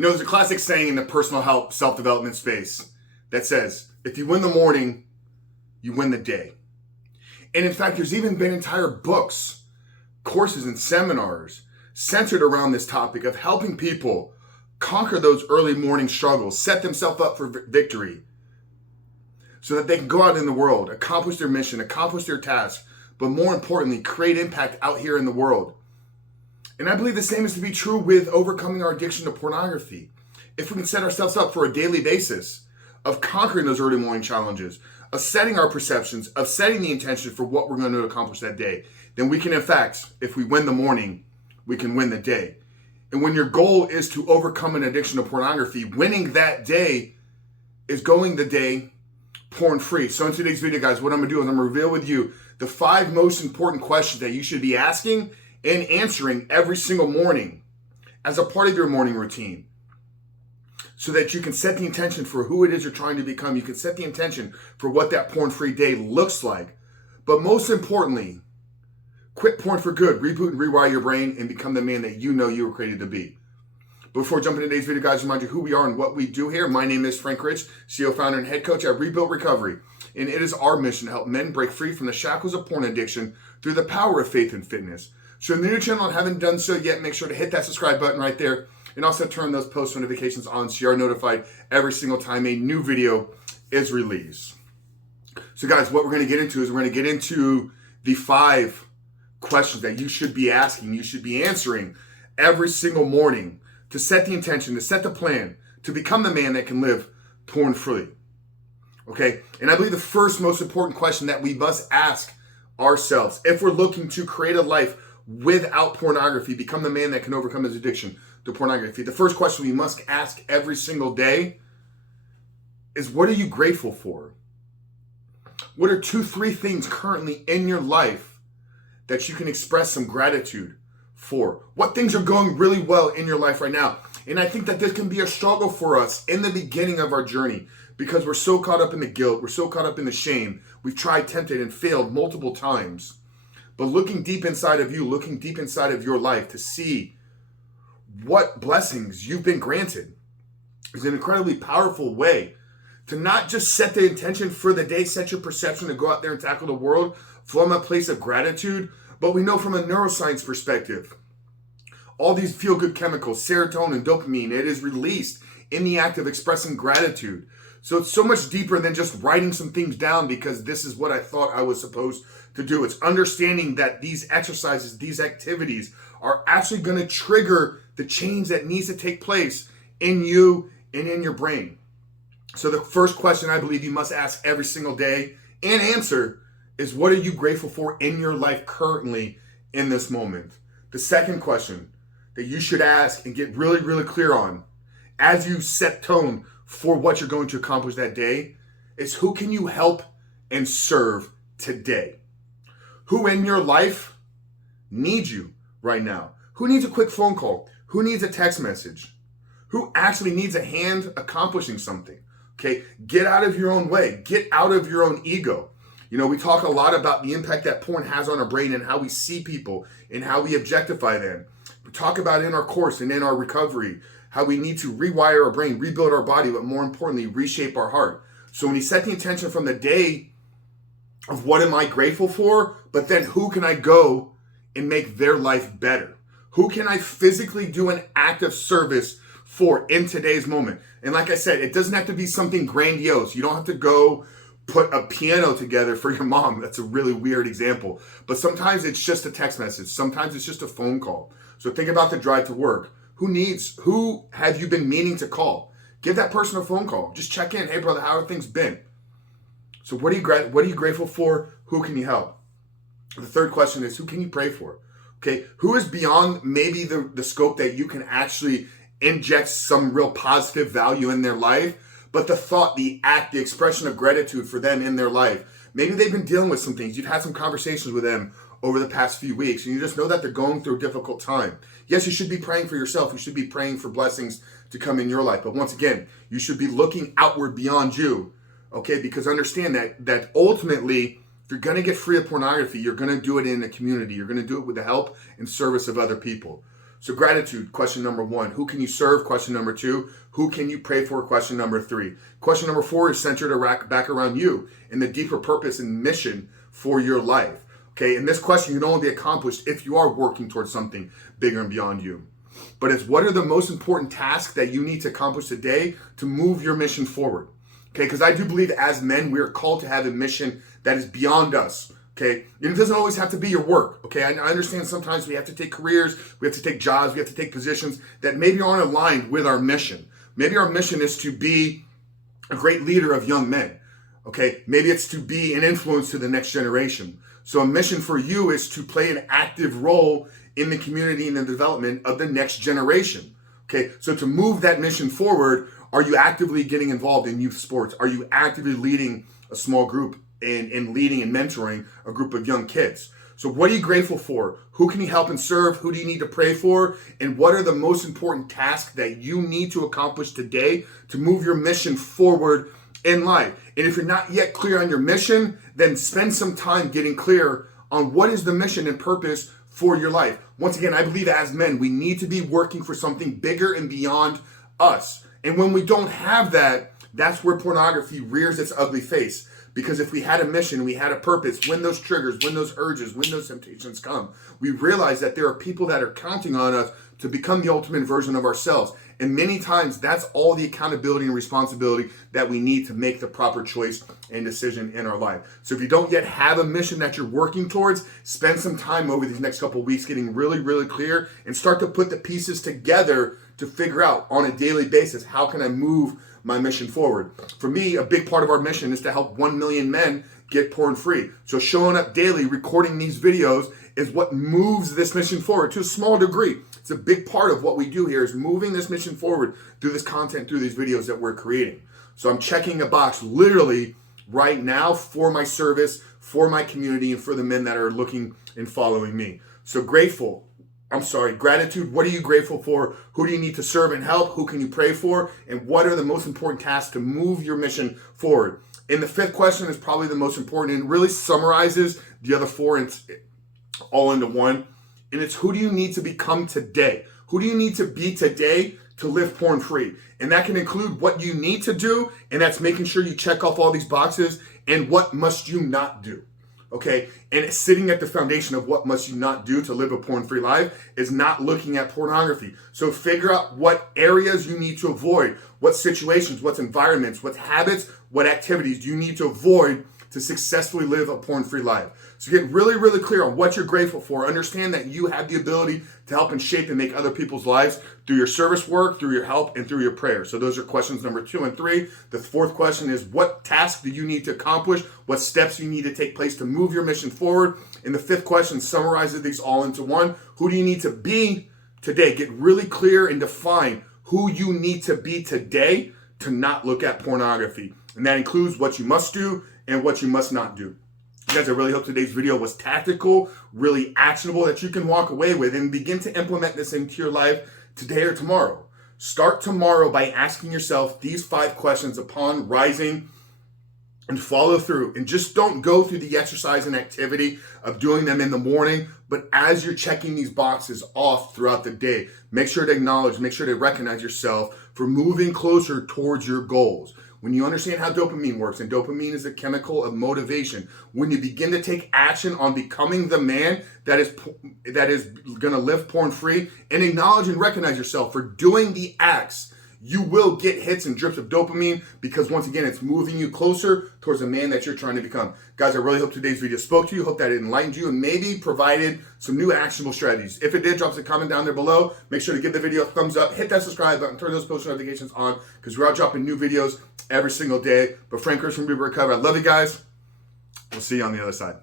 There's a classic saying in the personal help, self-development space that says, if you win the morning, you win the day. And in fact, there's even been entire books, courses, and seminars centered around this topic of helping people conquer those early morning struggles, set themselves up for victory so that they can go out in the world, accomplish their mission, accomplish their task, but more importantly, create impact out here in the world. And I believe the same is to be true with overcoming our addiction to pornography. If we can set ourselves up for a daily basis of conquering those early morning challenges, of setting our perceptions, of setting the intention for what we're going to accomplish that day, then we can, in fact, if we win the morning, we can win the day. And when your goal is to overcome an addiction to pornography, winning that day is going the day porn free. So in today's video, guys, what I'm going to do is I'm going to reveal with you the 5 most important questions that you should be asking and answering every single morning as a part of your morning routine, so that you can set the intention for who it is you're trying to become. You can set the intention for what that porn-free day looks like. But most importantly, quit porn for good, reboot and rewire your brain, and become the man that you know you were created to be. Before jumping into today's video, guys, remind you who we are and what we do here. My name is Frank Rich, CEO, founder, and head coach at Rebuilt Recovery. And it is our mission to help men break free from the shackles of porn addiction through the power of faith and fitness. So if you're new to the channel and haven't done so yet, make sure to hit that subscribe button right there. And also turn those post notifications on so you are notified every single time a new video is released. So guys, what we're going to get into is we're going to get into the 5 questions that you should be asking, you should be answering every single morning to set the intention, to set the plan, to become the man that can live porn free. Okay? And I believe the first most important question that we must ask ourselves, if we're looking to create a life without pornography, become the man that can overcome his addiction to pornography, the first question we must ask every single day is, what are you grateful for? What are 2-3 things currently in your life that you can express some gratitude for? What things are going really well in your life right now? And I think that this can be a struggle for us in the beginning of our journey because we're so caught up in the guilt, we're so caught up in the shame. We've tried, tempted, and failed multiple times. But looking deep inside of you, looking deep inside of your life to see what blessings you've been granted is an incredibly powerful way to not just set the intention for the day, set your perception to go out there and tackle the world from a place of gratitude, but we know from a neuroscience perspective, all these feel-good chemicals, serotonin, dopamine, it is released in the act of expressing gratitude. So it's so much deeper than just writing some things down because this is what I thought I was supposed to do. It's understanding that these exercises, these activities are actually going to trigger the change that needs to take place in you and in your brain. So the first question I believe you must ask every single day and answer is, what are you grateful for in your life currently in this moment? The second question that you should ask and get really, really clear on as you set tone for what you're going to accomplish that day is, who can you help and serve today? Who in your life needs you right now? Who needs a quick phone call? Who needs a text message? Who actually needs a hand accomplishing something? Okay, get out of your own way. Get out of your own ego. We talk a lot about the impact that porn has on our brain and how we see people and how we objectify them. We talk about in our course and in our recovery how we need to rewire our brain, rebuild our body, but more importantly, reshape our heart. So when you set the intention from the day of what am I grateful for, but then who can I go and make their life better? Who can I physically do an act of service for in today's moment? And like I said, it doesn't have to be something grandiose. You don't have to go put a piano together for your mom. That's a really weird example. But sometimes it's just a text message. Sometimes it's just a phone call. So think about the drive to work. Who have you been meaning to call? Give that person a phone call. Just check in. Hey, brother, how have things been? So what are you grateful for? Who can you help? The third question is, who can you pray for? Okay, who is beyond maybe the scope that you can actually inject some real positive value in their life, but the thought, the act, the expression of gratitude for them in their life. Maybe they've been dealing with some things. You've had some conversations with them over the past few weeks, and you just know that they're going through a difficult time. Yes, you should be praying for yourself. You should be praying for blessings to come in your life. But once again, you should be looking outward beyond you, okay? Because understand that ultimately, if you're going to get free of pornography, you're going to do it in a community. You're going to do it with the help and service of other people. So gratitude, question number 1. Who can you serve? Question number 2. Who can you pray for? Question number 3. Question number 4 is centered back around you and the deeper purpose and mission for your life. Okay, and this question can only be accomplished if you are working towards something bigger and beyond you. But it's what are the most important tasks that you need to accomplish today to move your mission forward? Okay, because I do believe as men, we are called to have a mission that is beyond us. Okay, and it doesn't always have to be your work. Okay, I understand sometimes we have to take careers, we have to take jobs, we have to take positions that maybe aren't aligned with our mission. Maybe our mission is to be a great leader of young men. Okay, maybe it's to be an influence to the next generation. So a mission for you is to play an active role in the community and the development of the next generation. Okay, so to move that mission forward, are you actively getting involved in youth sports? Are you actively leading a small group and leading and mentoring a group of young kids? So what are you grateful for? Who can you help and serve? Who do you need to pray for? And what are the most important tasks that you need to accomplish today to move your mission forward in life? And if you're not yet clear on your mission, then spend some time getting clear on what is the mission and purpose for your life. Once again, I believe as men, we need to be working for something bigger and beyond us. And when we don't have that, that's where pornography rears its ugly face. Because if we had a mission, we had a purpose, when those triggers, when those urges, when those temptations come, we realize that there are people that are counting on us to become the ultimate version of ourselves. And many times that's all the accountability and responsibility that we need to make the proper choice and decision in our life. So if you don't yet have a mission that you're working towards, spend some time over these next couple of weeks getting really, really clear and start to put the pieces together to figure out on a daily basis, how can I move my mission forward? For me, a big part of our mission is to help 1 million men get porn free. So showing up daily, recording these videos is what moves this mission forward to a small degree. It's a big part of what we do here is moving this mission forward through this content, through these videos that we're creating. So I'm checking a box literally right now for my service, for my community, and for the men that are looking and following me. So gratitude. What are you grateful for? Who do you need to serve and help? Who can you pray for? And what are the most important tasks to move your mission forward? And the 5th question is probably the most important and really summarizes the other 4 all into one. And it's who do you need to become today? Who do you need to be today to live porn free? And that can include what you need to do, and that's making sure you check off all these boxes, and what must you not do. Okay, and sitting at the foundation of what must you not do to live a porn-free life is not looking at pornography. So figure out what areas you need to avoid, what situations, what environments, what habits, what activities do you need to avoid to successfully live a porn-free life. So get really, really clear on what you're grateful for. Understand that you have the ability to help and shape and make other people's lives through your service work, through your help, and through your prayer. So those are questions number 2 and 3. The 4th question is what task do you need to accomplish? What steps you need to take place to move your mission forward? And the 5th question summarizes these all into one. Who do you need to be today? Get really clear and define who you need to be today to not look at pornography. And that includes what you must do and what you must not do. Guys, I really hope today's video was tactical, really actionable, that you can walk away with and begin to implement this into your life today or tomorrow. Start tomorrow by asking yourself these 5 questions upon rising and follow through. And just don't go through the exercise and activity of doing them in the morning, but as you're checking these boxes off throughout the day, make sure to acknowledge, make sure to recognize yourself for moving closer towards your goals. When you understand how dopamine works, and dopamine is a chemical of motivation, when you begin to take action on becoming the man that is going to live porn free, and acknowledge and recognize yourself for doing the acts, you will get hits and drips of dopamine, because once again, it's moving you closer towards the man that you're trying to become. Guys, I really hope today's video spoke to you. Hope that it enlightened you and maybe provided some new actionable strategies. If it did, drop us a comment down there below. Make sure to give the video a thumbs up, hit that subscribe button, turn those post notifications on, because we're out dropping new videos every single day. But Frank Chris from Be Recover. I love you guys. We'll see you on the other side.